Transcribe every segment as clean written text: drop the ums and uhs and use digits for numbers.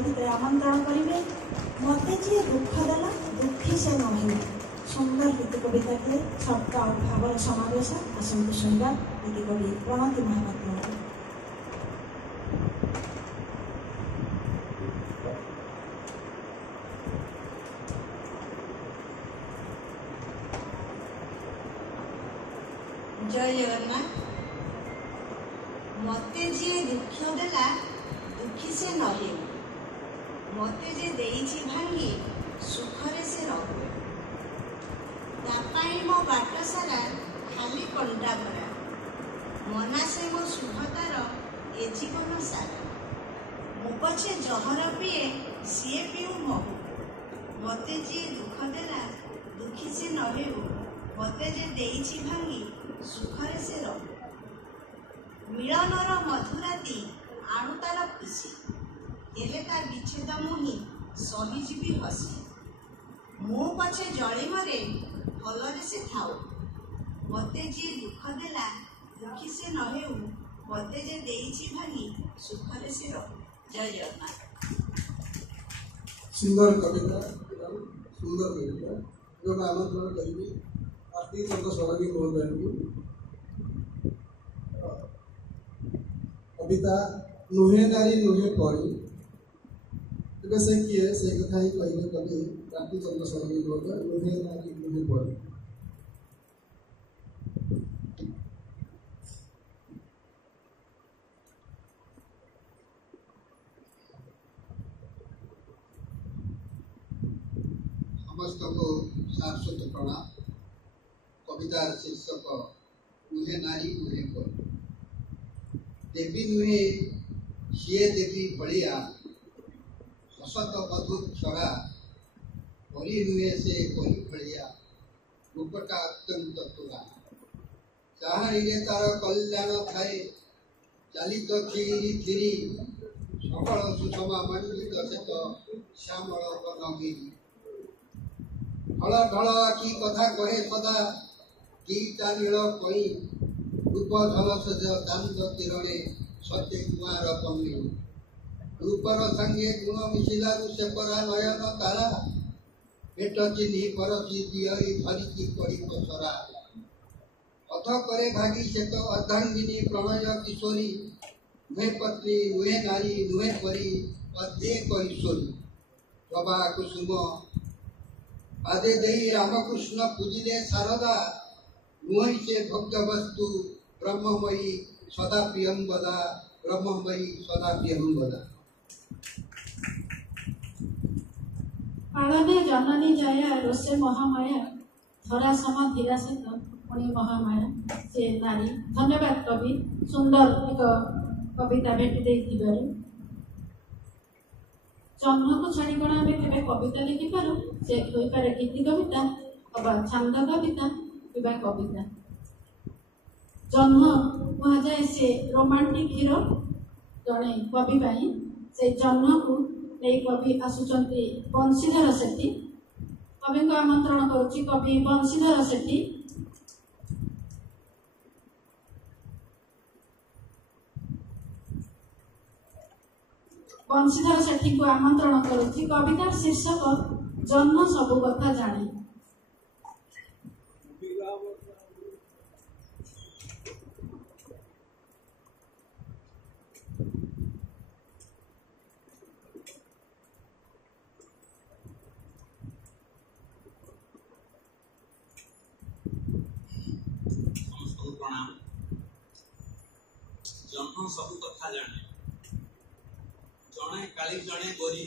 Vedic आमंत्रण करेंगे। मते जी दुख देला दुखी से नहे। सुंदर गीत कविता के शब्द और भावर समावेश आसंतु सुंदर गीत कवि प्रणति महापात्र। जय जगन्नाथ। मते जी दुख देला दुखी से नहे। मते जे देइछि भांगी सुखरे से रहे। तापाई मो बाट सारा खाली कंटा भरा। मना से मो सुभतार ए जीवन सारा। मो पछे जहर पिए सीए पिउ महु। मते जी दुख देला दुखी से नहे। मते जे देइछि भांगी सुखरे से रहे। मिलनर मधुराती आणु तार खुशी। हेले ता विच्छेद मुहि सहीजिबी हसी। मो पछे जड़ी मरे भलरे से थाउ। मते जी दुख देला दुखी से नहेउ। मते जे देइछि भांगी सुखरे से रहे। जय जगन्नाथ। सुंदर कविता जो मैं आमंत्रण करी आरती चंद्र सोलंकी महोदय कविता नुहे नारी नुहे परी। से किए से कथा ही कहे कवि आरती चंद्र सोलंकी महोदय नुहे नारी नुहे परी। समस्त को शाश्वत प्रणाम। कवितार शीर्षक नुहे नारी नुहे परी। देवी नुहे सीए देवी बलिया। हसत मधुर छड़ा परी नुहे से परी बलिया। रूपटा अत्यंत तुला। चाहाणीरे तार कल्याण थाए। चालित थिरी थिरी सकल सुषमा मंडित शेत श्यामल बनगिरी। ढल ढल आखि कथा कहे सदा। गीता नील कई रूप धलसज चांद किरणे सत्य कुमार पन्नी। रूपर संगे गुण मिशिलारू सेपरा नयन तारा। पेट चिन्ही परसी दियरी धरिकी पड़ी पसरा। पथ करे भागी शेत अर्धांगिनी प्रणय किशोरी। नुहे पत्नी नुहे नारी नुहे परी अद्येक ईश्वरी। प्रभा कुसुम पादे देई रामकृष्ण पूजिले शारदा। नुहि से भक्त वस्तु ब्रह्ममयी सदा प्रियम वदा। ब्रह्ममयी सदा प्रियम वदा। पालने जननी जया रोषे महामाया। धरा सम धीरा सत पुणी महामाया से नारी। धन्यवाद कवि सुंदर एक कविता भेटी देइथिबारु। जन्म को छाड़ी कौन आम के कविता लिखिपारू। से हो पारे गीति कविता अथवा छांद कविता किबा कविता। जन्म कह जाए से रोमांटिक हीरो जड़े कवि पाई। से जन्म को नहीं कवि आसुचंती बंशीधर सेठी। कवि को आमंत्रण करुच्ची कवि बंशीधर सेठी। बंशीधर सेठी को आमंत्रण करुच्ची। कवितार शीर्षक जन्म सबु कथा जाने। प्रणाम। जन्म सबु कथा जाने। जड़े काली जड़े गोरी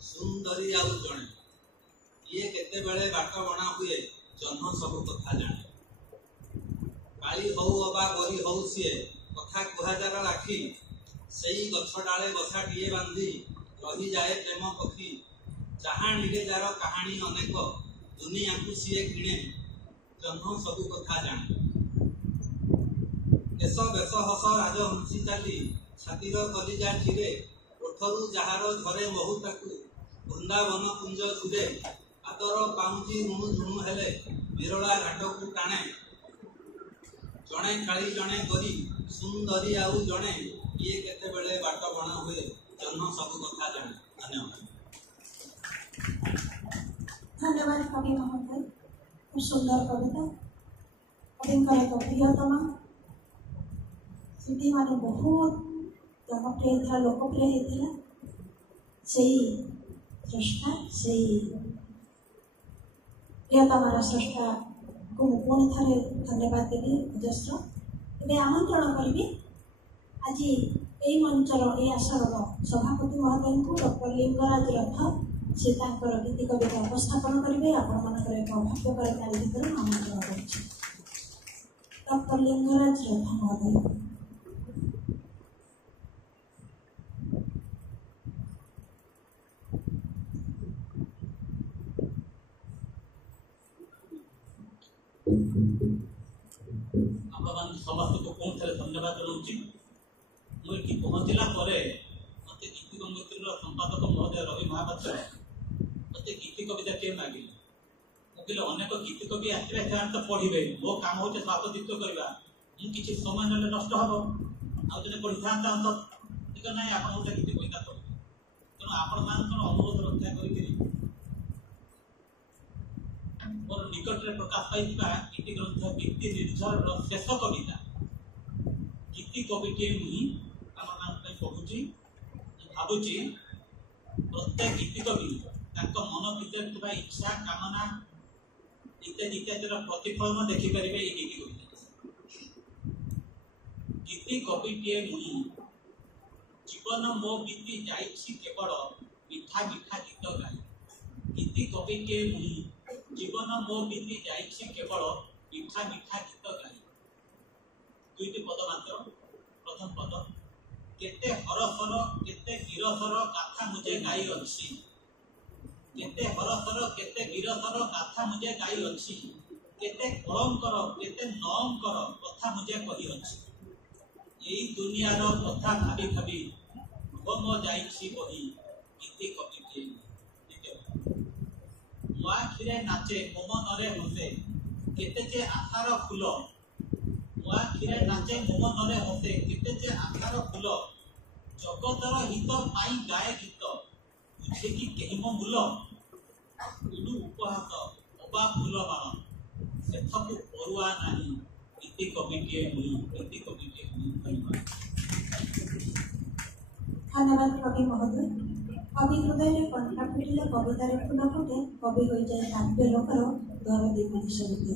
सुंदरी आउ जड़े। ये केते बेले बाट बना हुए जन्म सबु कथा जाने। काली हौ अबा गोरी हौ सीए कथा कुहाजार राखी। सेई गछ डाले बसाटिए बांधी रही जाए प्रेम पक्षी। चाहाणीरे जार कहानी अनेक दुनिया को सीए किणे। जन्म सबु कथा जाने। देश बेश हस राजहंसी चाली छातीर कलिजा चिरे। ओठरू जहार झरे महु ताकू वृंदावन कुंज छुरे। आदर पाउची ऋणु झुणु हेले बिरला घाट को टाणे। जड़े काली जड़े गोरी सुंदरी आउ जड़े। ये केते बेले बाट बना हुए जन्म सबु कथा जाने। कवि महोदय खूब सुंदर कविता कविंकर तो प्रियतमा सीटी माने बहुत जनप्रिय था लोकप्रिय होता से स्रष्टा से प्रियतमार स्रष्टा को पुणी थे धन्यवाद देवी अजस्र ए आमंत्रण करी आज यही मंचर ये आसर सभापति महोदय को डॉक्टर लिंगराज रथ से गीति कविता उपस्थापन करेंगे आपण एक भाग्यकर ताली भर आमंत्रण कर डॉक्टर लिंगराज रथ महोदय। समस्त को कौन थे धन्यवाद जनाऊँगी मुझे पहुँचला मत गीति गंगोत्री संपादक महोदय रवि महापात्र मत गीति कविता किए मागे मुझे अनेक गीति कवि आसवे तो पढ़े मो काम हूँ स्वागतित्व करवा मुझे समय ना नष्ट हम आउ जब पढ़ी था ना आप गोटे गीति कविता पढ़े तेणु आपण मान अनुरोध रक्षा कर मोर निकट में प्रकाश पाई गीति ग्रंथ गीति निर्झर शेष कविता गीति कविटे मुझे पढ़ुची भावुची प्रत्येक गीति कवि मन भर इच्छा कामना इत्यादि इत्यादि प्रतिफलन देखिपर ये गीति कविता गीति कविटे मुझे जीवन मो बीती जाइछि केवल मिठा मिठा गीत गाई गीति कविटे मुझे जीवन मो बीती जाइछि केवल मिठा मिठा गीत गाई दुईटी पद मात्र प्रथम पद केते हरसर केते गिरसर गाथा मुझे गाई अछि केते हरसर केते गिरसर गाथा मुझे गाई अछि केते कलंकर केते नंकर कथा मुझे कहि अछि एई दुनियार कथा भाबी भाबी मो जाइछि बही गीति कविटे मो आखिरे नाचे मो मनरे हसे केते जे आशार फूल मो आखिरे नाचे मो मनरे हसे केते जे आशार फूल जगतर हित पाई गाए गीत बुझे कि केहि मो मूल इडु उपहास अबा फूल बाण सेथकु परुआ नाही गीति कविटे मुई गीति कविटे मुई धन्यवाद कवि महोदय। कवि हृदय कंठा फुटिले कवितार फूल फुटे कवि हो जाए काव्य लोकर दरदी मनीष रूपे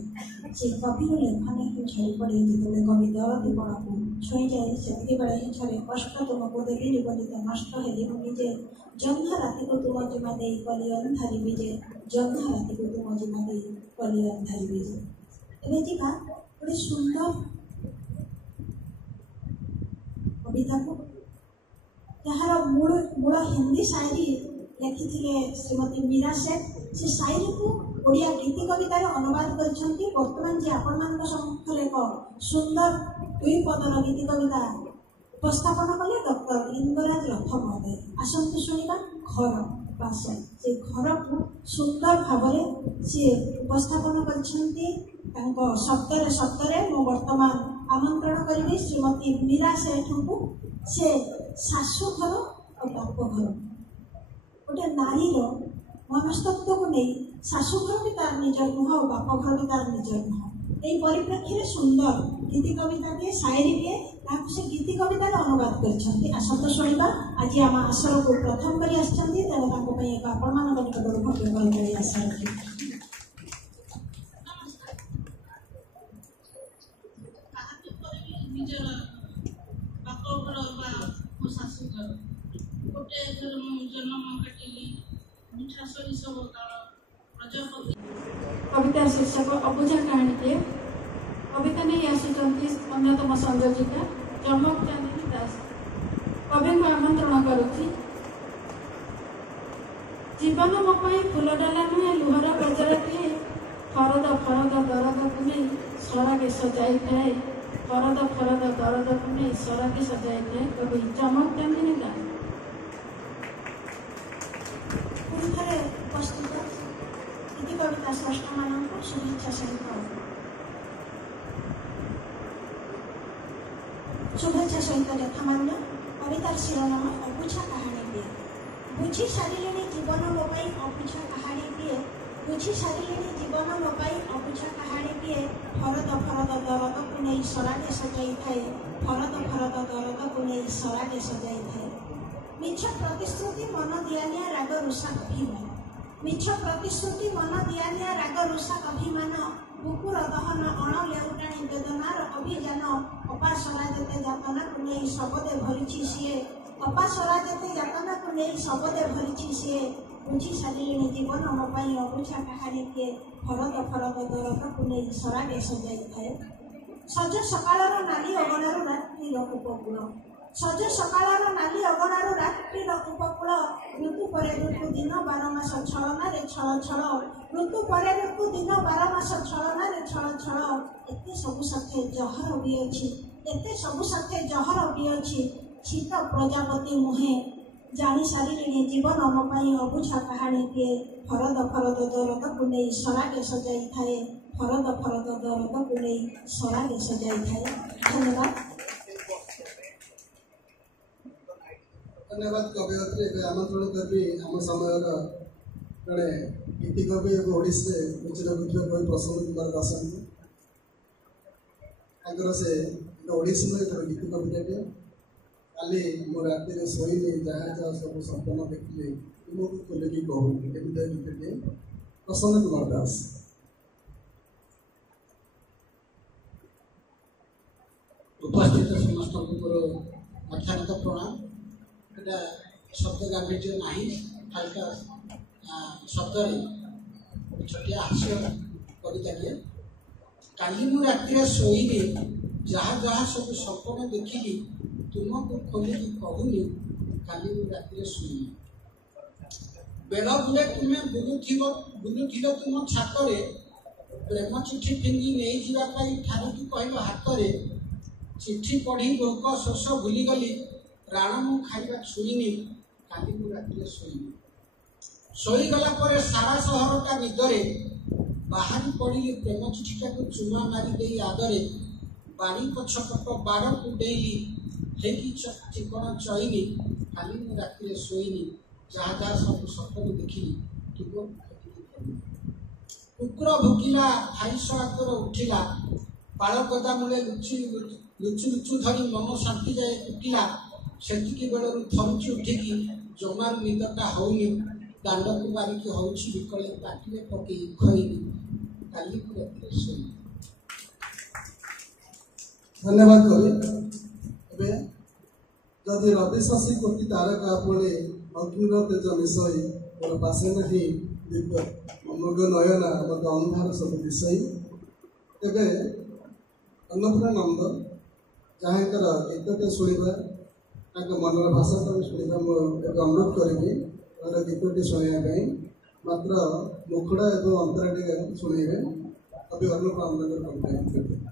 से कवि लेखन ही झड़ी पड़े जिते कवि दरदी बण को छुई जाए से बेले ही छे कष्ट तुमको देवी बोली तो नष्ट हेली निजे जन्म राति को तुम जिमा दे कली अंधारी बीजे जन्म राति को तुम जिमा दे कली अंधारी बीजे एबे जीवा बड़ी सुंदर कविता को यार मूल हिंदी शायरी लिखी श्रीमती मीरा सेठ से शायरी को ओडिया गीति कवितार अनुवाद करछंती वर्तमान जे आपण मान सम्मुखरे एक सुंदर दुई पदर गीति कविता उपस्थापन कले डॉक्टर लिंगराज रथ महोदय आसंतु शुणिबा घर बास से घर को सुंदर भावरे से उपस्थापन करछंती तांको शब्दरे मो वर्तमान आमंत्रण करी श्रीमती मीरा सेठ को से शाशु घर और बाप घर गोटे नारीर मनस्तत्व को नहीं शाशु घर भी तार निजर नुह और बाप घर भी तार निजर नुह यही परिप्रेक्षी में सुंदर गीति कविता दिए शायरी दिए से गीति कवितार अनुवाद कर आसत शुणा आज आम आसर को प्रथम कर एक आपण मान निकटर भव्य आशा रखी कविता शीर्षक अबुझा कहानी के कविता नहीं आसुचंती अन्यतम संयोजिका चमक चांदिनी दास कवि को आमंत्रण करुछि जीवन मो पाई फूलडाला नुहे लुहर बजरती फरद फरद दरद को नहीं सरागे सजाई थाए फरद फरद दरद को नहीं सरागे सजाई थाए कवि चमक चांदिनी दास उपस्थित गीति कविता स्रष्टा मान शुभेच्छा सहित यथामान्य कवितार शिरोनाम अबुझा कहानी दिए बुझी सारे जीवन मोबाई अबुझा कहानी दिए ବୁଝି ସାରିଲେଣି ଜୀବନ ମୋ ପାଇଁ ଅବୁଝା କାହାଣୀଟିଏ। ଫରଦ ଫରଦ ଦରଦକୁ ନେଇ ସରାଟେ ସଜାଇଥାଏ, ଫରଦ ଫରଦ ଦରଦକୁ ନେଇ ସରାଟେ ସଜାଇଥାଏ। ମିଛ ପ୍ରତିଶ୍ରୁତି ମନ ଦିଆନିଆ ରାଗ ରୁଷା ଅଭିମାନ, ମିଛ ପ୍ରତିଶ୍ରୁତି ମନ ଦିଆନିଆ ରାଗ ରୁଷା ଅଭିମାନ। କୁକୁର ଦହନ ଅଣ ଲେଉଟାଣି ବେଦନାର ଅଭିଯାନ। ଅପାସରା ଯେତେ ଯାତନାକୁ ନେଇ ଶବଦେ ଭରିଛି ସିଏ, ଅପାସରା ଯେତେ ଯାତନାକୁ ନେଇ ଶବଦେ ଭରିଛି ସିଏ। ବୁଝି ସାରିଲେଣି ଜୀବନ ମୋ ପାଇଁ ଅବୁଝା କାହାଣୀଟିଏ। ଫରଦ ଫରଦ ଦରଦକୁ ନେଇ ସରାଟେ ସଜାଇଥାଏ। ସଜ ସକାଳର ନାଲି ଅଗଣାରୁ ରାତ୍ରିର ଉପକୂଳ, ସଜ ସକାଳର ନାଲି ଅଗଣାରୁ ରାତ୍ରିର ଉପକୂଳ। ଋତୁ ପରେ ଋତୁ ଦିନ 12 ମାସ ଛଳନାରେ ଛଳ ଛଳ, ଋତୁ ପରେ ଋତୁ ଦିନ 12 ମାସ ଛଳନାରେ ଛଳ ଛଳ। ଏତେ ସବୁ ସାଥେ ଜହର ବି ଅଛି, ଏତେ ସବୁ ସାଥେ ଜହର ବି ଅଛି। ଶୀତ ପ୍ରଜାପତି ମୁହେଁ ଜାଣି ସାରିଲେଣି ଜୀବନ ମୋ ପାଇଁ ଅବୁଝା କାହାଣୀଟିଏ। ଫରଦ ଫରଦ ଦରଦକୁ ନେଇ ସରାଟେ ସଜାଇଥାଏ, ଫରଦ ଫରଦ ଦରଦକୁ ନେଇ ସରାଟେ ସଜାଇଥାଏ। ଧନ୍ୟବାଦ। ଧନ୍ୟବାଦ କବିୟତ୍ରୀ। ଏବେ ଆମନ୍ତ୍ରଣ କରିବି ଆମ ସମୟର ଜଣେ ଗୀତି କବି ଏବଂ ଓଡ଼ିଶାରେ ରୁଚି ରଖୁଥିବା କବି ପ୍ରସନ୍ନ କୁମାର ଦାସଙ୍କୁ। ତାଙ୍କର ସେ ଓଡ଼ିଶୀର ଏକ ଗୀତ କବିତାଟିଏ। କାଲି ମୁଁ ରାତିରେ ଶୋଇନି, ଯାହା ଯାହା ସବୁ ସପନ ଦେଖିଲି ତୁମକୁ ଖୋଲିକି କହୁନି, ଏମିତି ଗୀତଟିଏ। ପ୍ରସନ୍ନ କୁମାର ଦାସ। ଉପସ୍ଥିତ ସମସ୍ତଙ୍କୁ ମୋର ଅତ୍ୟନ୍ତ ପ୍ରଣାମ। এটা শব্দ গাম্ভীর্য ନାହିଁ, ହାଲକା ଶବ୍ଦରେ ଛୋଟିଆ ହାସ୍ୟ କବିତାଟିଏ। କାଲି ମୁଁ ରାତିରେ ଶୋଇନି, ଯାହା ଯାହା ସବୁ ସପନ ଦେଖିଲି ତୁମକୁ ଖୋଲିକି କହୁନି, କାଲି ମୁଁ ରାତିରେ ଶୋଇନି। ବେଳ ବୁଲେ ତୁମେ ବୁଲୁଥିଲ ତୁମ ଛାତରେ, ପ୍ରେମ ଚିଠି ଫିଙ୍ଗି ନେଇଯିବା ପାଇଁ ଠାରୁକି କହିଲ ହାତରେ। ଚିଠି ପଢ଼ି ଭୋକ ଶୋଷ ଭୁଲିଗଲି, ପ୍ରାଣ ମୁଁ ଖାଇବା ଛୁଇଁନି, କାଲି ମୁଁ ରାତିରେ ଶୋଇନି। ଶୋଇଗଲା ପରେ ସାରା ସହରଟା ନିଦରେ, ବାହାରି ପଡ଼ିଲି ପ୍ରେମ ଚିଠିଟାକୁ ଚୁମା ମାରି ଦେଇ ଆଦରେ। ବାଡ଼ି ପଛପଟ ବାଡ଼କୁ ଡେଇଲି, ହେଇକି ଚିକଣ ଚଇନି, କାଲି ମୁଁ ରାତିରେ ଶୋଇନି। ଯାହା ଯାହା ସବୁ ସପନ ଦେଖିଲି ତୁମ କୁକୁର ଭୁକିଲା, ହାଇସ ଆଗର ଉଠିଲା, ପାଳ ଗଦା ମୂଳେ ଲୁଚୁ ଲୁଚୁ ଧରି ମନ ଶାନ୍ତି ଯାଏ କୁଟିଲା। ସେତିକି ବେଳରୁ ଥରୁଛି ଉଠିକି, ଜମାରୁ ନିଦଟା ହଉନି, ଦାଣ୍ଡକୁ ବାରିକି ହଉଛି ବିକଳେ ପାଟିରେ ପକେଇ ଖଇନି, କାଲି ମୁଁ ରାତିରେ ଶୋଇନି। ଧନ୍ୟବାଦ କବି। ଏବେ ଯଦି ରବି ଶଶୀ କୋଟି ତାରକା ପୁଣି ଅଗ୍ନିର ତେଜ ମିଶଇ, ମୋର ପାଶେ ନାହିଁ ଦିବ୍ୟ ଅମୃଗ ନୟନା ମୋତେ ଅନ୍ଧାର ସବୁ ମିଶଇ। ତେବେ ଅନ୍ନପୂର୍ଣ୍ଣା ନନ୍ଦ ଯାହାଙ୍କର ଗୀତଟେ ଶୁଣିବା, ତାଙ୍କ ମନର ଭାଷାଟା ଶୁଣିବା ମୁଁ ଏବେ ଅନୁରୋଧ କରିବି ତାର ଗୀତଟି ଶୁଣିବା ପାଇଁ। ମାତ୍ର ମୁଖଡ଼ା ଏବଂ ଅନ୍ତରା ଟିକେ ଶୁଣେଇବେ। କବି ଅନ୍ନପୂର୍ଣ୍ଣା ନନ୍ଦଙ୍କର କବିତା।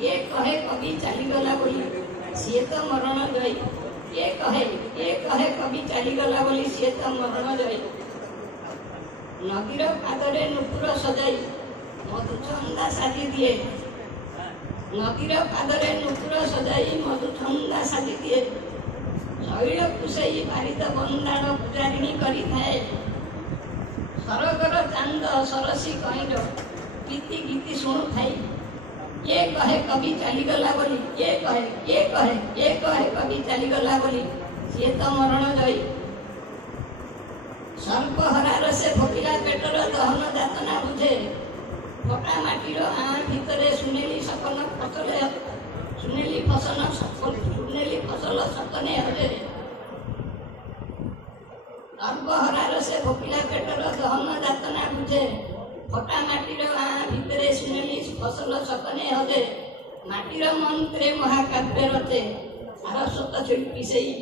ये कहे कवि चलीगला बोली सीए तो मरण जय, ये कहे कवि चलीगला बोली सीए तो मरण जय। नदीर पादरे नुपुर सजाई मधुचंदा साजी दिए, नदीर पादरे नुपुर सजाई मधुचंदा साजी दिए। शैल कुशई बारित बंदाण पूजारिणी करी थाए, सरगर चांद सरसी कईर प्रीति गीति शुणु थाई। ये कहे कवि चलीगला बोली, ये कहे कवि चलीगला बोली सीए तो मरण जई। सर्पहरार से भोगिला पेटर दहन जातना बुझे, फटा माटीर आँ भितरे सुनेली फसल सकने हजे। ସେ ଭୋକିଲା ପେଟର ଦହନ ଯାତନା ବୁଝେ। ଫଟା ମାଟିର ଭିତରେ ଶୁଣିଲି ଫସଲ ସକନେ ହଜେ। ମାଟିର ମନ୍ତ୍ରେ ମହାକାବ୍ୟ ରଚେ ସାରସ୍ୱତ ଶିଳ୍ପୀ ସେଇ।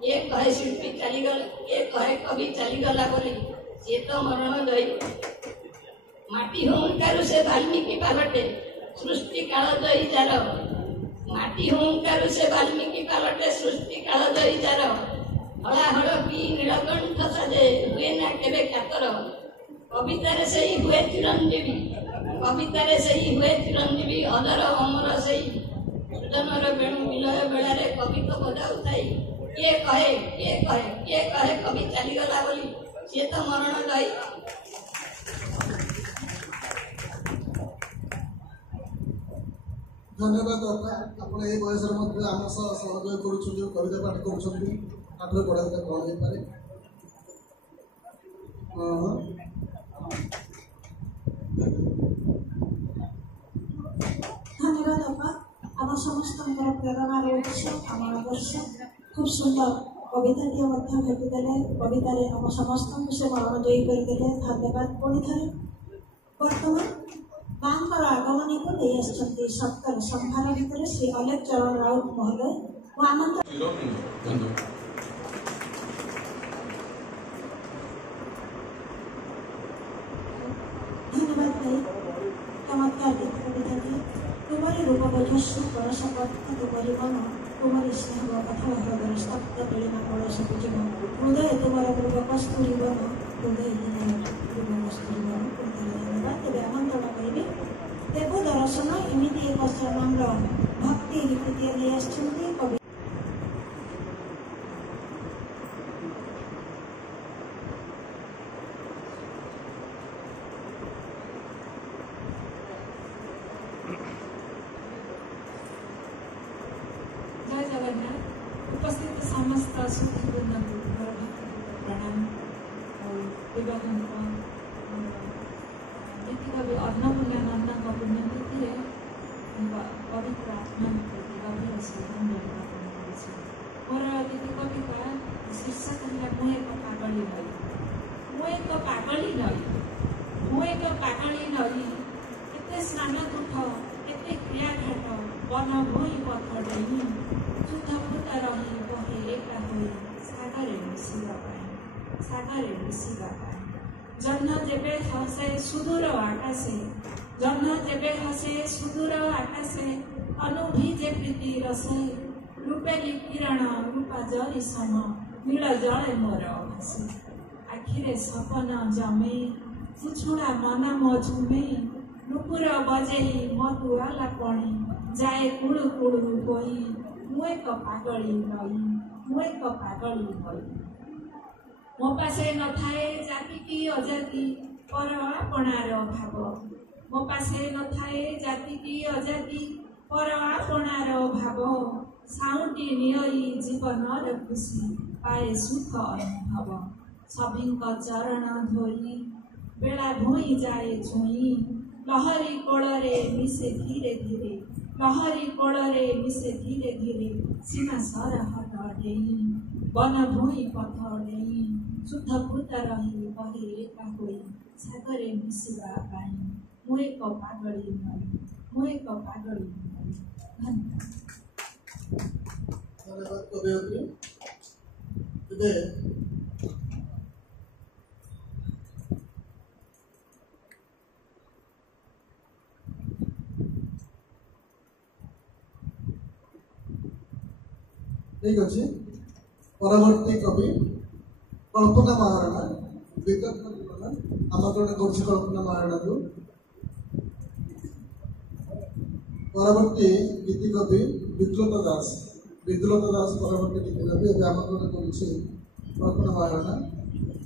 କିଏ କହେ ଶିଳ୍ପୀ ଚାଲିଗଲେ, କିଏ କହେ କବି ଚାଲିଗଲା ବୋଲି, ସିଏ ତ ମରଣ ଜୟୀ। ମାଟି ହୁଙ୍କାରୁ ସେ ବାଲ୍ମୀକି ପାଲଟେ ସୃଷ୍ଟି କାଳ ଜୟୀ ଯାର। ମାଟି ହୁଙ୍କାରୁ ସେ ବାଲ୍ମୀକି ପାଲଟେ ସୃଷ୍ଟି କାଳ ଜୟୀ ଯାର। ହଳାହଳ କି ନୀଳକଣ୍ଠ ସାଜେ ହୁଏ ନା କେବେ କାତର। କବିତାରେ ସେଇ ହୁଏ ଚିରଞ୍ଜୀବୀ, କବିତାରେ ସେଇ ହୁଏ ଚିରଞ୍ଜୀବୀ ଅଜର ଅମର ସେଇ। ସୃଜନର ବେଣୁ ବିଲୟ ବେଳାରେ କବିତ୍ୱ ବଜାଉଥାଇ। କିଏ କହେ କିଏ କହେ କିଏ କହେ କବି ଚାଲିଗଲା ବୋଲି, ସିଏ ତ ମରଣ ଜୟୀ। ଧନ୍ୟବାଦ ବାପା, ଆପଣ এই ବୟସରେ ମଧ୍ୟ ଆମ ସହ ସହଯୋଗ କରୁଛନ୍ତି, କବିତା ପାଠ କରୁଛନ୍ତି। ପାଠରେ ପଢ଼ାଇଲେ କ'ଣ ହେଇପାରେ। ଧନ୍ୟବାଦ ବାପା। ଆମ ସମସ୍ତଙ୍କର ପ୍ରେରଣାର ଉତ୍ସ ଆମ ଆଦର୍ଶ। ଖୁବ୍ ସୁନ୍ଦର କବିତାଟିଏ ମଧ୍ୟ ଭେଟିଦେଲେ। କବିତାରେ ଆମ ସମସ୍ତଙ୍କୁ ସେ ମନୋଜୟୀ କରିଦେଲେ। ଧନ୍ୟବାଦ ପୁଣି ଥରେ। ବର୍ତ୍ତମାନ ମାଙ୍କର ଆଗମନକୁ ନେଇ ଆସିଛନ୍ତି ସପ୍ତର ସମ୍ଭାର ଭିତରେ ଶ୍ରୀ ଅଲେଖ ଚରଣ ରାଉତ ମହୋଦୟ। ମୁଁ ଆମନ୍ତ୍ରଣ ଧନ୍ୟବାଦ ଭାଇ। ଚମତ୍କାର କବିତାଟିଏ। ତୁମରି ରୂପ ବଜସ୍ୱ କଳସ ପଥ ତୁମରି ମନ, ତୁମରି ସ୍ନେହ ଅଥଳ ହୃଦୟ ସ୍ତବ୍ଧ ବେଳିମା କଳସ ପୂଜିବ। ହୃଦୟ ତୁମର ପୂର୍ବ କସ୍ତୁରୀ ବନ, ହୃଦୟ ତୁମର ପୂର୍ବ କସ୍ତୁରୀ ବନ। ଧନ୍ୟବାଦ। ତେବେ ଆମନ୍ତ୍ରଣ କରିବି ଦେବ ଦର୍ଶନ ଏମିତି ଏକ ନମ୍ର ଭକ୍ତି ଗୀତିଟିଏ ନେଇ ଆସିଛନ୍ତି କବି। जय जगन्नाथ। उपस्थित समस्त सुधीवृंद प्रणाम। गीतिकवि अन्नपूर्णानंद पुण्यतिथि पवित्र आत्मा प्रति गभीर श्रद्धांजलि ज्ञापन करुछि। मोर गीति कविता शीर्षक है मु एक पागली नई। मु एक पागली नई, मु एक पागली नई। केते स्नान दुख केते क्रियाघाट बन भूई पथ डेई। ଯୁଦ୍ଧ ଫୁଟ ରହି ବହି ଏକା ହୋଇ ସାଗରେ ମିଶିବା ପାଇଁ, ସାଗରେ ମିଶିବା ପାଇଁ। ଜହ୍ନ ଯେବେ ହସେ ସୁଦୂର ଆକାଶେ, ଜହ୍ନ ଯେବେ ହସେ ସୁଦୂର ଆକାଶେ। ଅନୁଭିଜେ ପ୍ରୀତି ରସେ ରୂପେଲି କିରଣ ରୂପା ଜରି ସମ। ନୀଳ ଜଳେ ମୋର ଭାସେ ଆଖିରେ ସପନ ଜମେ। ଉଛୁଣା ମନ ମୋ ଝୁମେ ନୁପୁର ବଜେଇ ମଧୁ ଆଲାପଣି। ଯାଏ କୁଳୁ କୁଳୁ ହୋଇ ମୁଁ ଏକ ପାଗଳି ନଈ, ମୁଁ ଏକ ପାଗଳି ନଈ। ମୋ ପାଶେ ନଥାଏ ଜାତି କି ଅଜାତି ପର ଆପଣାର ଭାବ। ମୋ ପାଶେ ନଥାଏ ଜାତି କି ଅଜାତି ପର ଆପଣାର ଭାବ। ସାଉଁଟି ନିଅଇ ଜୀବନର ଖୁସି ପାଏ ସୁଖ ଅନୁଭବ। ସଭିଙ୍କ ଚରଣ ଧୋଇ ବେଳା ଭୂଇଁ ଯାଏ ଛୁଇଁ। ଲହରୀ କୋଳରେ ମିଶେ ଧୀରେ ଧୀରେ, ଲହରୀ କୋଳରେ ମିଶେ ଧୀରେ ଧୀରେ। ସୀମା ସରହଦ ଡେଇଁ ବନ ଭୂଇଁ ପଥ ଡେଇଁ। ଶୁଦ୍ଧ ପୂତ ରହି ବହି ଏକା ହୋଇ ସାଗରେ ମିଶିବା ପାଇଁ। ମୁଁ ଏକ ପାଗଳି ନଈ, ମୁଁ ଏକ ପାଗଳି ନଈ। ଧନ୍ୟବାଦ କବି। ଏବେ ঠিক ଅଛି। ପରବର୍ତ୍ତୀ କବି କଳ୍ପନା ମହାରଣା ବିତର୍କ ଆମନ୍ତ୍ରଣ କରୁଛି କଳ୍ପନା ମହାରଣାକୁ। ପରବର୍ତ୍ତୀ ଗୀତି କବି ବିଦ୍ରୁତ ଦାସ, ବିଦ୍ରୁତ ଦାସ ପରବର୍ତ୍ତୀ ଗୀତି କବି। ଏବେ ଆମନ୍ତ୍ରଣ କରୁଛି କଳ୍ପନା ମହାରଣା।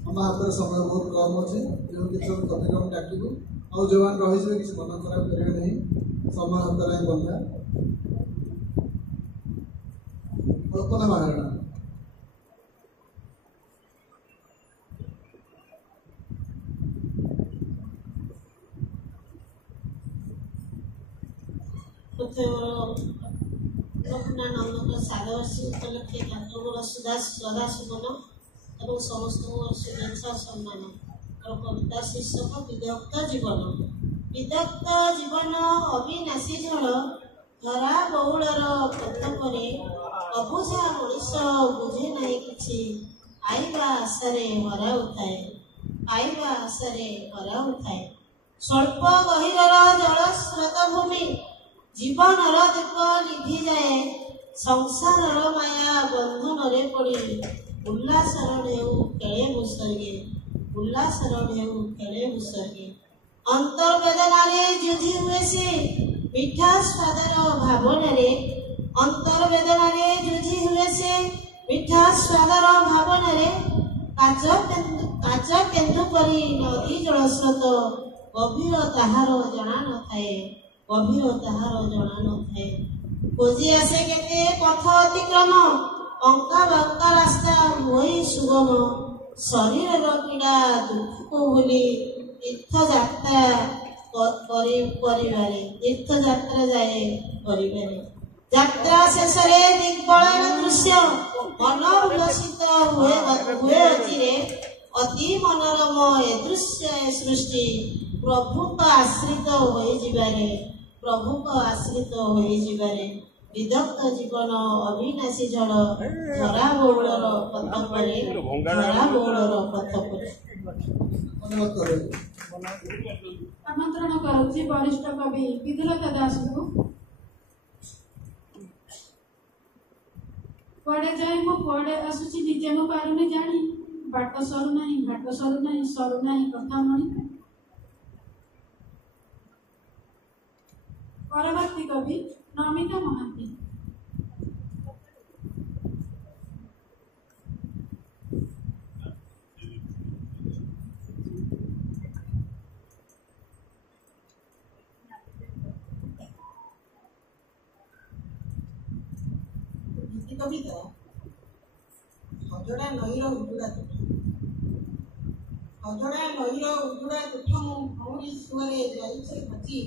ଆମ ହାତରେ ସମୟ ବହୁତ କମ୍ ଅଛି, ଯେଉଁ କିଛି କବିକୁ ଆମେ ଡାକିବୁ। ଆଉ ଯେଉଁମାନେ ରହିଯିବେ କିଛି ମନ ଖରାପ କରିବେ ନାହିଁ, ସମୟ ହାତରେ ବନ୍ଧା। କଳ୍ପନା ମହାରଣା। ଲୋକନାନନ୍ଦଙ୍କ ସାରବାସୀ ଉପଲକ୍ଷେ ଠାକୁରଙ୍କର ସଦା ସୁମନ ଏବଂ ସମସ୍ତଙ୍କର ଶୁଭେଚ୍ଛା ସମ୍ମାନ। ମୋର କବିତା ଶୀର୍ଷକ ବିଦଗ୍ଧ ଜୀବନ। ବିଦଗ୍ଧ ଜୀବନ ଅବିନାଶୀ ଝଡ଼, ଧରା ବଉଳର ପ୍ରତାପରେ ଅବୁଝା ମଣିଷ ବୁଝେ ନାହିଁ କିଛି, ପାଇବା ଆଶାରେ ହରାଉଥାଏ, ପାଇବା ଆଶାରେ ହରାଉଥାଏ। ସ୍ୱଳ୍ପ ଗହୀରର ଜଳସ୍ରୋତ ଭୂମି, ଜୀବନର ଦୀପ ଲିଭିଯାଏ, ସଂସାରର ମାୟା ବନ୍ଧନରେ ପଡ଼ି ଉଲ୍ଲାସର ଢେଉ ଖେଳେ ଭୂସ୍ୱର୍ଗେ, ଉଲ୍ଲାସର ଢେଉ ଖେଳେ ଭୂସ୍ୱର୍ଗେ। ଅନ୍ତର୍ବେଦନାରେ ଯୁଝି ହୁଏ ସେ ମିଠା ସ୍ୱାଦର ଭାବନାରେ, ଅନ୍ତର୍ବେଦନାରେ ଯୁଝି ହୁଏ ସେ ମିଠା ସ୍ୱାଦର ଭାବନାରେ। କାଚ କେନ୍ଦୁ ପରି ନଦୀ ଜଳସ୍ରୋତ, ଗଭୀର ତାହାର ଜଣା ନଥାଏ, ଗଭୀର ତାହାର ଜଣା ନଥାଏ। ଖୋଜି ଆସେ କେତେ ପଥ ଅତିକ୍ରମ, ଅଙ୍କା ବାଙ୍କା ରାସ୍ତା ହୁଏ ସୁଗମ। ଶରୀରର ପୀଡ଼ା ଦୁଃଖକୁ ଭୁଲି ତୀର୍ଥଯାତ୍ରା କରିବାରେ, ତୀର୍ଥଯାତ୍ରା ଯାଏ କରିବାରେ। ଯାତ୍ରା ଶେଷରେ ଦିଗ୍ବଳୟର ଦୃଶ୍ୟ ମନ ଉଲ୍ଲସିତ ହୁଏ ଅଚିରେ। ଅତି ମନୋରମ ଏ ଦୃଶ୍ୟ ଏ ସୃଷ୍ଟି, ପ୍ରଭୁଙ୍କ ଆଶ୍ରିତ ହୋଇଯିବାରେ, ପ୍ରଭୁଙ୍କ ଆଶ୍ରିତ ହୋଇଯିବାରେ। ବିଦଗ୍ଧ ଜୀବନ ଅବିନାଶୀ ଝଡ଼, ଧରା ବଉଳର ପଥ ପରେ, ଧରା ବଉଳର ପଥ ପରେ। ଆମନ୍ତ୍ରଣ କରୁଛି ବରିଷ୍ଠ କବି ବିଦୁଲତା ଦାସଙ୍କୁ। କୁଆଡ଼େ ଯାଇ ମୁଁ କୁଆଡ଼େ ଆସୁଛି ନିଜେ ମୁଁ ପାରୁନି ଜାଣି, ବାଟ ସରୁନାହିଁ ଘାଟ ସରୁନାହିଁ, ସରୁନାହିଁ କଥା ମଣି। ପରବର୍ତ୍ତୀ କବି ନମିତା ମହାନ୍ତି। କବିତା ହଜଡ଼ା ନଈର ଉଜୁଡ଼ା ତୁଠ। ହଜଡ଼ା ନଈର ଉଜୁଡ଼ା ତୁଠ ମୁଁ ଭଉଁରୀ ସୁଅରେ ଯାଇଛି ହଜି।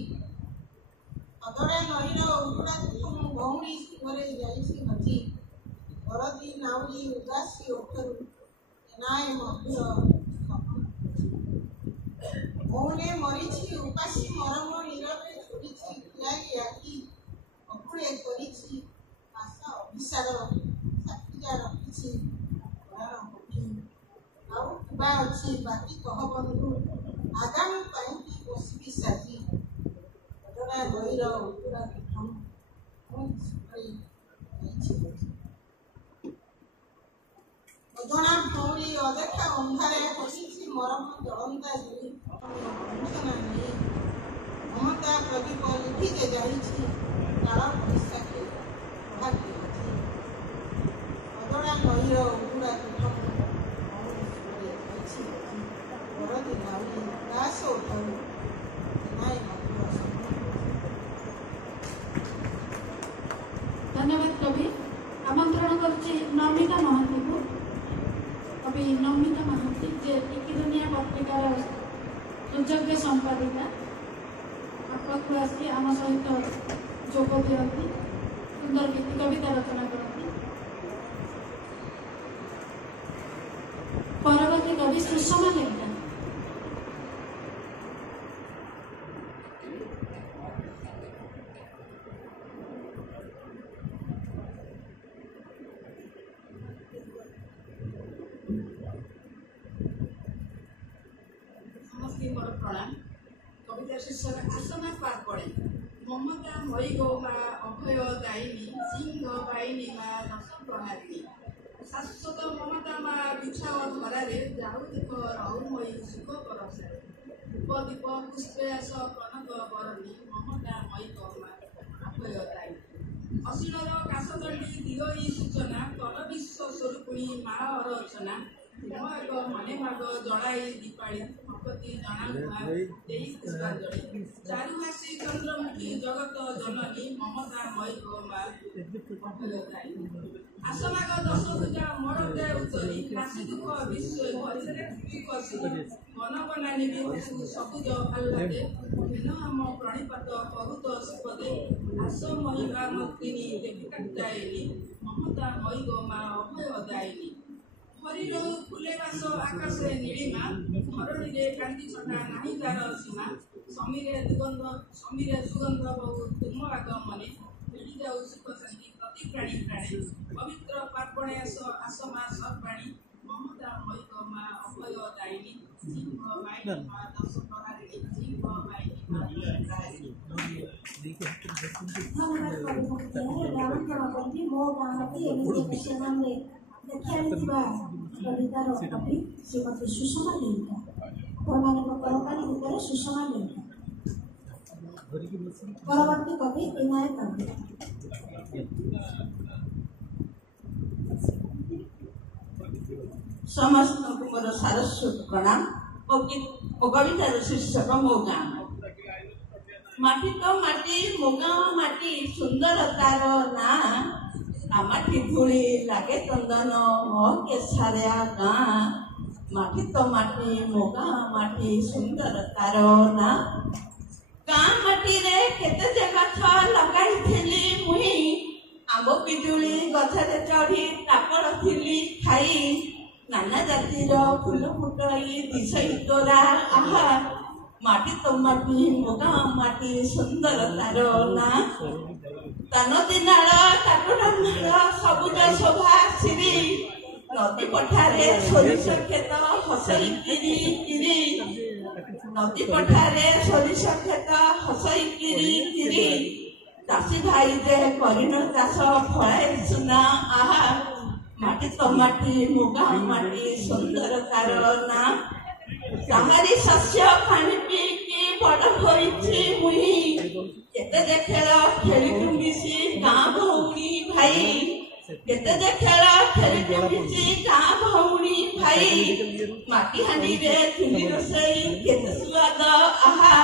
ହଜଡ଼ା ନଈର ଉଜୁଡ଼ା ତୁଠ ମୁଁ ଭଉଁରୀ ସୁଅରେ ଯାଇଛି ହଜି। ବରଦୀ ନାଉରୀ ଉଦାସୀ ଓଠରୁ ଏନାଏ ମଧୁର ମୌନେ ମରିଛି ଉପାସୀ ମରମ ନୀରବେ ଛୁଡ଼ିଛି କିଆରି ଆଖି। ଅକୁଳେ କରିଛି ଆଶା ଅଭିସାର, ସାକ୍ଷୀଟା ରଖିଛି ପ୍ରାଣ ପକ୍ଷୀ। ଆଉ କିବା ଅଛି ବାକି କହ ବନ୍ଧୁ, ଆଗାମୀ ପାଇଁକି ବସିବି ସାଜି। ହଜଡ଼ା ନଈର ଉଜୁଡ଼ା ତୁଠ ମୁଁ ଯାଇଛି। ଅଜଣା ଭଉଁରୀ ଅଦେଖା ଅନ୍ଧାରେ ବସିଛି ମରମ ଜଳନ୍ତା ଜୁଇ। ବଞ୍ଚନା ନେଇ ମମତା ପ୍ରଦୀପ ଲିଭିତେ ଯାଇଛି, କାଳ ବୈଶାଖୀ ଭାଗ୍ୟ ଅଛି। ହଜଡ଼ା ନଈର ଉଜୁଡ଼ା ତୁଠ ମୁଁ ଭଉଁରୀ ସୁଅରେ ଯାଇଛି ହଜି। ବରଦୀ ନାଉରୀ ଉଦାସ ଓଠରୁ ଏନାଏ ମଧୁର ଧନ୍ୟବାଦ କବି। ଆମନ୍ତ୍ରଣ କରୁଛି ନମିତା ମହାନ୍ତିକୁ। କବି ନମିତା ମହାନ୍ତି ଯେ ଟିକି ଦୁନିଆ ପତ୍ରିକାର ସୁଯୋଗ୍ୟ ସମ୍ପାଦିକା, ପାଖକୁ ଆସି ଆମ ସହିତ ଯୋଗ ଦିଅନ୍ତି, ସୁନ୍ଦର ଗୀତି କବିତା ରଚନା କରନ୍ତି। ପରବର୍ତ୍ତୀ କବି ସୁଷମା ଲେଙ୍କା। ସମସ୍ତଙ୍କର ପ୍ରଣାମ। କବିତା ଶୀର୍ଷକ ଆସନା ପାର୍ପଣେ। ମମତା ମୟୀ ଗୋ ମା ଅଭୟ ଦାୟିନୀ, ସିଂହ ବାହିନୀ ମା ରସ ପ୍ରହାରିଣୀ। ଶାଶ୍ୱତ ମମତା ମା ବିଛାଅ ଧରାରେ, ଯାଉ ଦେଖ ରହୁମୟୀ ସୁଖ ପରସାରେ। ଉପଦୀପ ପୁଷ୍ପୟାସ କନକ ବରଣୀ, ମମତା ମୟୀ ଗୋ ମା ଅଭୟ ଦାୟିନୀ। ଅଶୀଳର କାଶଦଣ୍ଡୀ ଦିଗଇ ସୂଚନା, ତର ବିଶ୍ୱ ସ୍ୱରୂପିଣୀ ମା ଅରଚନା। ଏକ ମନେ ଭାଗ ଜଳାଇ ଦୀପାଳି, ଭଗତୀ ଜଣାଗୁଆ ଦେଇ ପୁଷ୍ପାଞ୍ଜଳି। ଚାରୁହାସୀ ଚନ୍ଦ୍ରମୁଖୀ ଜଗତ ଜନନୀ, ମମତା ମୟୀ ଗୋ ମା ଅଭୟ ଦାୟିନୀ। ଆସମାଗ ଦଶ ପୂଜା ମୋରତେ ଉତ୍ତରୀ, ରାଶି ଦୁଃଖ ବିଶ୍ୱ ଘରେ କଷି। ମନ ବନାନି ବିହୁ ସବୁଜ ଆହ୍ଲାଦେ, ହେନ ଆମ ପ୍ରଣିପାତ କରୁତ ସୁପଦେ। ଆସ ମହିମା ମନ୍ତିନୀ ଦେବୀ କାତ୍ୟାୟିନୀ, ମମତା ମୟୀ ଗୋ ମା ଅଭୟ ଦାୟିନୀ। ହରିର ଫୁଲେ ବାସ ଆକାଶରେ ନୀଳିମା, ଧରଣୀରେ କାନ୍ଦି ଛଟା ନାହିଁ ତାର ସୀମା। ସମୀରେ ସୁଗନ୍ଧ ବହୁ ତୁମ ଆଗମନେ, ମିଳି ଯାଉ ସୁଖ ଶାନ୍ତି ପ୍ରତି ପ୍ରାଣୀ ପ୍ରାଣେ। ପବିତ୍ର ପାର୍ବଣେ ଆସ ମା ସର୍ବାଣୀ, ମମତା ମୟିକ ମା ଅଭୟ ଦାୟିନୀ। ସିଂହ ବାହିନୀ ମା ଦଶ ପ୍ରହାରିଣୀ, ସିଂହ ବାହିନୀ ମା ଦଶ ପ୍ରହାରିଣୀ। ମୋ ଗାଁଟି ଏମିତି ସେମାନେ ଦେଖିବା କବିତାର କବି ଶ୍ରୀମତୀ ସୁଷମା ଲେଙ୍କା, ଆପଣମାନଙ୍କ କରକାରୀ ଭିତରେ ସୁଷମା ଲେଙ୍କା। ପରବର୍ତ୍ତୀ କବି ବିନାୟକ କବି। ସମସ୍ତଙ୍କୁ ମୋର ସାରସ୍ୱତ ପ୍ରଣାମ। କବିତାର ଶୀର୍ଷକ ମୋ ଗାଁ। ମାଟି ତ ମାଟି ମୋ ଗାଁ ମାଟି, ସୁନ୍ଦର ତାର ନାଁ। ମାଟି ଧୂଳି ଲାଗେ ଚନ୍ଦନ ମହକେ ସାରା ଗାଁ। ମାଟି ତ ମାଟି ମୋ ଗାଁ ମାଟି, ସୁନ୍ଦର ତାର ନାଁ। ଗାଁ ମାଟିରେ କେତେ ଯେ ଗଛ ଲଗାଇଥିଲି ମୁଇଁ, ଆମ୍ବ ପିଜୁଳି ଗଛରେ ଚଢ଼ି ତାପଳ ଥିଲି ଖାଇ। ନାନା ଜାତିର ଫୁଲ ଫୁଟଇ ଦିଶଇ ତୋରା ଆହା। ମାଟି ତ ମାଟି ମୋ ଗାଁ ମାଟି, ସୁନ୍ଦର ତାର ନାଁ। ତା ନଦୀ ନାଳ କାଟୁରା ନାଳ ସବୁଜ ଶୋଭା ସିରି, ନଦୀ ପଠାରେ ସୋରିଷ କ୍ଷେତ ହସଇ କିରି କିରି। ନଦୀ ପଠାରେ ସୋରିଷ କ୍ଷେତ ହସଇ କିରି କିରି। ଚାଷୀ ଭାଇ ଯେ କରିନ ଚାଷ ଫଳାଏ ସୁନା ଆହା। ମାଟି ତ ମାଟି ମୋ ଗାଁ ମାଟି, ସୁନ୍ଦର ତାର ନାଁ। କାହାରି ଶସ୍ୟ ପାଣି ପିଇକି ବଡ ହୋଇଛି ମୁଇଁ, କେତେ ଯେ ଖେଳ ଖେଳିଛୁ ମିଶି ଗାଁ ଭଉଣୀ ଭାଇ। କେତେ ଯେ ଖେଳ ଖେଳିଛୁ ମିଶି ଗାଁ ଭଉଣୀ ଭାଇ। ମାଟି ହାଣ୍ଡିରେ ଚୁଲି ରୋଷେଇ କେତେ ସୁଆଦ ଆହା।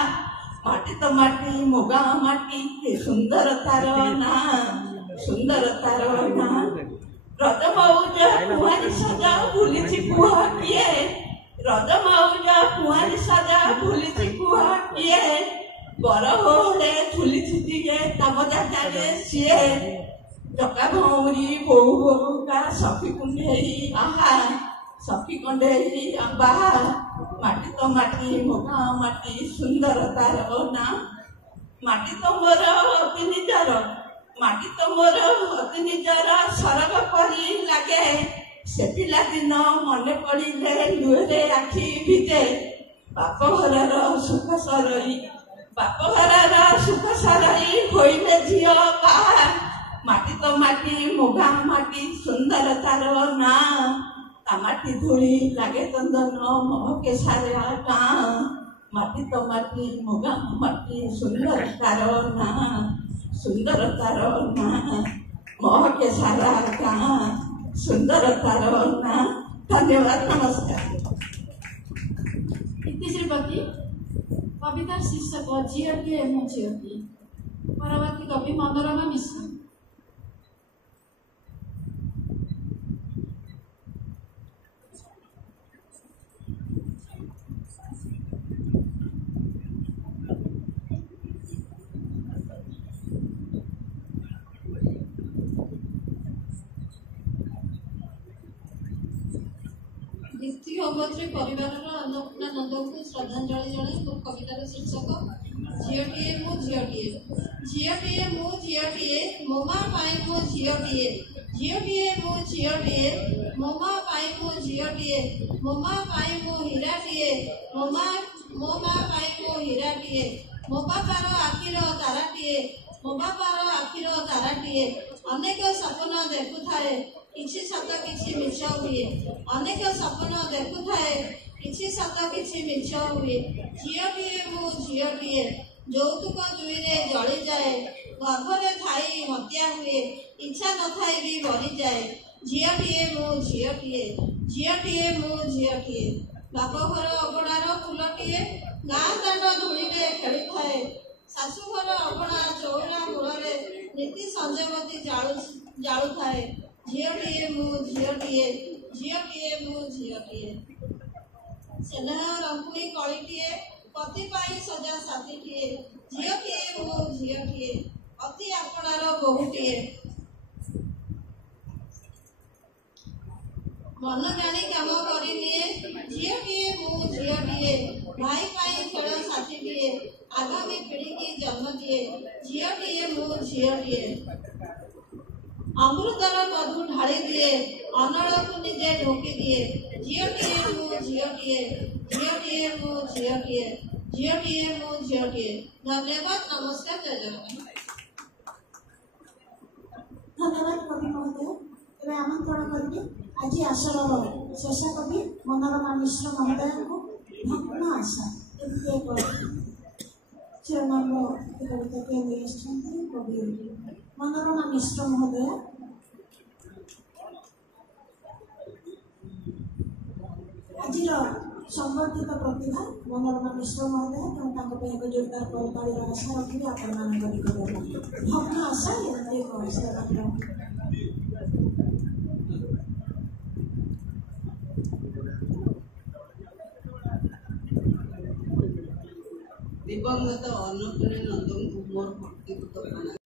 ମାଟି ତ ମାଟି ମୋ ଗାଁ ମାଟି, ସୁନ୍ଦର ତାର ନାଁ, ସୁନ୍ଦର ତାର ନାଁ। ରଜ ମଉଜ କୁଆଁରୀ ସଜା ଭୁଲିଛି କୁହ କିଏ, ରଜ ମଉଜ କୁଆଁରୀ ସଜା ଭୁଲିଛି କୁହ କିଏ। ବର ହୋରେ ଝୁଲିଛି ଯିଏ ତା ମଜା ଜାଣେ ସିଏ। ଚକା ଭଉଁରୀ ବୋଉ ବୋଉକା ସଖୀ କୁଣ୍ଢେଇ ଆହା, ସଖୀ କଣ୍ଢେଇ ବାହା। ମାଟି ତ ମାଟି ମୋ ଗାଁ ମାଟି, ସୁନ୍ଦର ତାର ନାଁ। ମାଟି ତ ମୋର ଅତି ନିଜର, ମାଟି ତ ମୋର ଅତି ନିଜର, ସରଗ ପରି ଲାଗେ। ସେ ପିଲାଦିନ ମନେ ପଡ଼ିଲେ ଲୁହରେ ଆଖି ଭିଜେ। ବାପ ଘରର ସୁଖ ସରଇ, ବାପ ଘରର ସୁଖ ସରଇ ହୋଇଲେ ଝିଅ ବାହା। ମାଟି ତ ମାଟି ମୋ ଗାଁ ମାଟି, ସୁନ୍ଦର ତାର ନାଁ। ତା ମାଟି ଧୂଳି ଲାଗେ ଚନ୍ଦନ ମହକେ ସାରା ଗାଁ। ମାଟି ତ ମାଟି ମୋ ଗାଁ ମାଟି, ସୁନ୍ଦର ତାର ନାଁ, ସୁନ୍ଦର ତାର ନାଁ। ମହକେ ସାରା ଗାଁ, ସୁନ୍ଦର ତାର ନାଁ। ଧନ୍ୟବାଦ, ନମସ୍କାର। ଶ୍ରୀପତି କବିତାର ଶୀର୍ଷକ ଝିଅଟିଏ ମୁଁ ଝିଅଟିଏ। ପରବର୍ତ୍ତୀ କବି ମନୋରମା ମିଶ୍ର। ଗଙ୍ଗୋତ୍ରୀ ପରିବାରର ଅନ୍ନପୂର୍ଣ୍ଣା ନନ୍ଦଙ୍କୁ ଶ୍ରଦ୍ଧାଞ୍ଜଳି ଜଣାଇ ମୋ କବିତାର ଶୀର୍ଷକ ଝିଅଟିଏ ମୁଁ ଝିଅଟିଏ। ଝିଅଟିଏ ମୁଁ ଝିଅଟିଏ, ମୋ ମା ପାଇଁ ମୁଁ ଝିଅଟିଏ। ଝିଅଟିଏ ମୁଁ ଝିଅଟିଏ, ମୋ ମା ପାଇଁ ମୁଁ ଝିଅଟିଏ। ମୋ ମା ପାଇଁ ମୁଁ ହୀରାଟିଏ, ମୋ ମା ପାଇଁ ମୁଁ ହୀରାଟିଏ। ମୋ ବାପାର ଆଖିର ତାରାଟିଏ, ମୋ ବାପାର ଆଖିର ତାରାଟିଏ। ଅନେକ ସ୍ୱପ୍ନ ଦେଖୁଥାଏ, କିଛି ସତ କିଛି ମିଛ ହୁଏ। ଅନେକ ସ୍ୱପ୍ନ ଦେଖୁଥାଏ, କିଛି ସତ କିଛି ମିଛ ହୁଏ। ଝିଅଟିଏ ମୁଁ ଝିଅଟିଏ, ଯୌତୁକ ଜୁଇରେ ଜଳିଯାଏ। ଗର୍ଭରେ ଥାଇ ହତ୍ୟା ହୁଏ, ଇଚ୍ଛା ନଥାଇ ବି ମରିଯାଏ। ଝିଅଟିଏ ମୁଁ ଝିଅଟିଏ, ଝିଅଟିଏ ମୁଁ ଝିଅଟିଏ। ବାପଘର ଅଗଣାର ଫୁଲଟିଏ, ଗାଁ ଦାଣ୍ଡ ଧୂଳିରେ ଖେଳିଥାଏ। ଶାଶୁଘର ଅଗଣା ଚଉରା ମୂଳରେ ନୀତି ସଞ୍ଜବତୀ ଜାଳୁଥାଏ। ଝିଅଟିଏ ମୁଁ ଝିଅଟିଏ, ଝିଅଟିଏ ମୁଁ ଝିଅଟିଏ। ସ୍ନେହ ରଙ୍କୁଣୀ କଳିଟିଏ, ପତି ପାଇଁ ସଜା ସାଥିଟିଏ। ଝିଅଟିଏ ମୁଁ ଝିଅଟିଏ, ଅତି ଆପଣାର ବୋହୂଟିଏ। मन जानी काम करनिए झीटीए मु झीटीए भाई पाई खेल साथीटीए आगामी पीढ़ी की जन्म दिए झीटीए मु झीटीए अमृतर मधु ढाली दिए अनल को निजे ढोकी दिए झीटीए मु झीटीए झीटीए मु झीटीए झीटीए मु झीटीए। धन्यवाद नमस्कार जय जगन्नाथ। धन्यवाद कवि महोदय। तेरे आमंत्रण करी आज आसर शेष कवि मनोरमा मिश्र महोदय को भग्न आशा शिरोनाम कविता के कवि मनोरमा मिश्र महोदय आज संवर्धित प्रतिभा मनोरमा मिश्र महोदय एक जोरदार करताली आशा रखी आपण भग्न आशा दिवंगत अन्नपूर्णी नंदन को मोर भक्तिपूत प्रणाम।